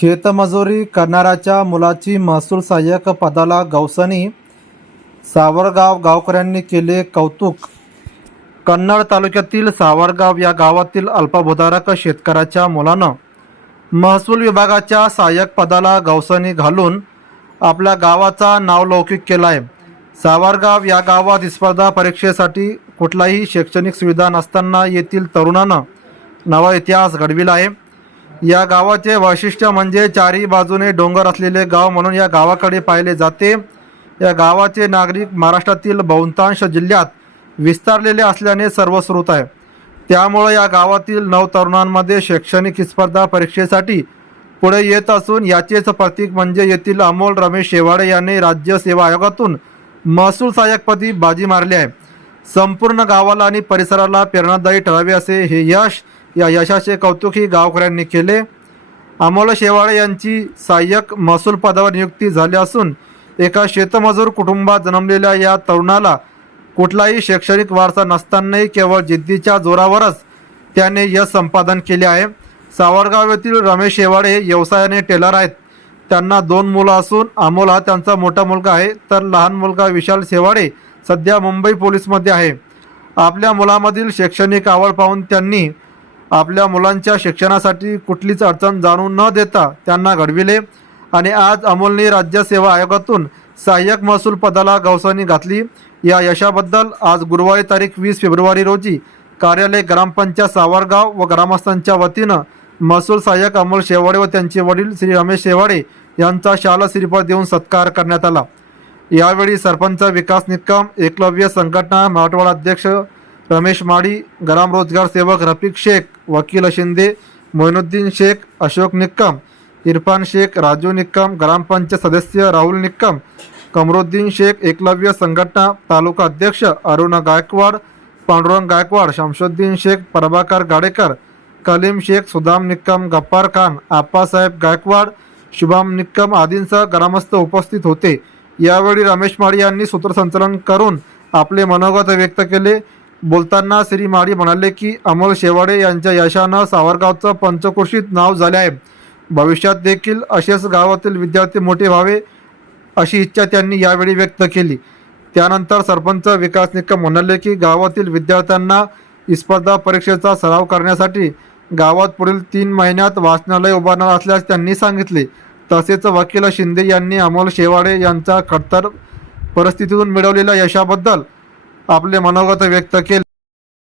शेतमजुरी करणाऱ्याच्या मुलाची महसूल सहाय्यक पदाला गौसनी. सावरगाव गावकऱ्यांनी केले कौतुक. कन्नड तालुक्यातील सावरगाव या गावातील अल्पभूधारक शेतकऱ्याच्या मुलानं महसूल विभागाच्या सहाय्यक पदाला गौसनी घालून आपल्या गावाचा नावलौकिक केला आहे सावरगाव या गावात स्पर्धा परीक्षेसाठी कुठलाही शैक्षणिक सुविधा नसताना येथील तरुणानं नवा इतिहास घडविला आहे. या गावाचे वैशिष्ट्य म्हणजे चारी बाजूने डोंगर असलेले गाव म्हणून या गावाकडे पाहिले जाते. या गावाचे नागरिक महाराष्ट्रातील बहुतांश जिल्ह्यात विस्तारलेले असल्याने सर्वश्रुत आहे. त्यामुळे या गावातील नव तरुणांमध्ये शैक्षणिक स्पर्धा परीक्षेसाठी पुढे येत असून याचेच प्रतीक म्हणजे येथील अमोल रमेश शेवाडे यांनी राज्य सेवा आयोगातून महसूल सहाय्यकपदी बाजी मारली आहे. संपूर्ण गावाला आणि परिसराला प्रेरणादायी ठरावे असे हे यश या यशाचे कौतुकही गावकऱ्यांनी केले. अमोल शेवाळे यांची सहाय्यक महसूल पदावर नियुक्ती झाली असून एका शेतमजूर कुटुंबात जन्मलेल्या या तरुणाला कुठलाही शैक्षणिक वारसा नसतानाही केवळ जिद्दीच्या जोरावरच त्याने यश संपादन केले आहे. सावरगाव येथील रमेश शेवाळे हे व्यवसायाने टेलर आहेत. त्यांना दोन मुलं असून अमोल हा त्यांचा मोठा मुलगा आहे. तर लहान मुलगा विशाल शेवाळे सध्या मुंबई पोलीसमध्ये आहे. आपल्या मुलामधील शैक्षणिक आवड पाहून त्यांनी आपल्या मुलांच्या शिक्षणासाठी कुठलीच अडचण जाणून न देता त्यांना घडविले. आणि आज अमोलने राज्य सेवा आयोगातून सहाय्यक महसूल पदाला गवसणी घातली. या यशाबद्दल आज गुरुवारी तारीख वीस फेब्रुवारी रोजी कार्यालय ग्रामपंचायत सावरगाव व ग्रामस्थांच्या वतीनं महसूल सहाय्यक अमोल शेवाडे व त्यांचे वडील श्री रमेश शेवाडे यांचा शाला श्रीफळ देऊन सत्कार करण्यात आला. यावेळी सरपंच विकास निकम एकलव्य संघटना मराठवाडा अध्यक्ष रमेश माडी ग्राम रोजगार सेवक रफिक शेख वकील शिंदे मोइनुद्दीन शेख अशोक निक्कम इरफान शेख राजू निक्कम ग्रामपंचायत सदस्य राहुल निक्कम कमरुद्दीन शेख एकलव्य संघटना तालुका अध्यक्ष अरुण गायकवाड पांडुरंग गायकवाड शमशुद्दीन शेख प्रभाकर गाडेकर कलीम शेख सुदाम निक्कम गप्पार खान आप्पासाहेब गायकवाड शुभम निक्कम आदींसह ग्रामस्थ उपस्थित होते. यावेळी रमेश माळी यांनी सूत्रसंचलन करून आपले मनोगत व्यक्त केले. बोलताना श्री माळी म्हणाले की अमोल शेवाडे यांच्या यशानं सावरगावचं पंचक्रोशीत नाव झाले आहे. भविष्यात देखील असेच गावातील विद्यार्थी मोठे व्हावे अशी इच्छा त्यांनी यावेळी व्यक्त केली. त्यानंतर सरपंच विकास निकम म्हणाले की गावातील विद्यार्थ्यांना स्पर्धा परीक्षेचा सराव करण्यासाठी गावात पुढील तीन महिन्यात वाचनालय उभारणार असल्यास त्यांनी सांगितले. तसेच वकील शिंदे यांनी अमोल शेवाडे यांचा खडतर परिस्थितीतून मिळवलेल्या यशाबद्दल आपले मनोगत व्यक्त केले.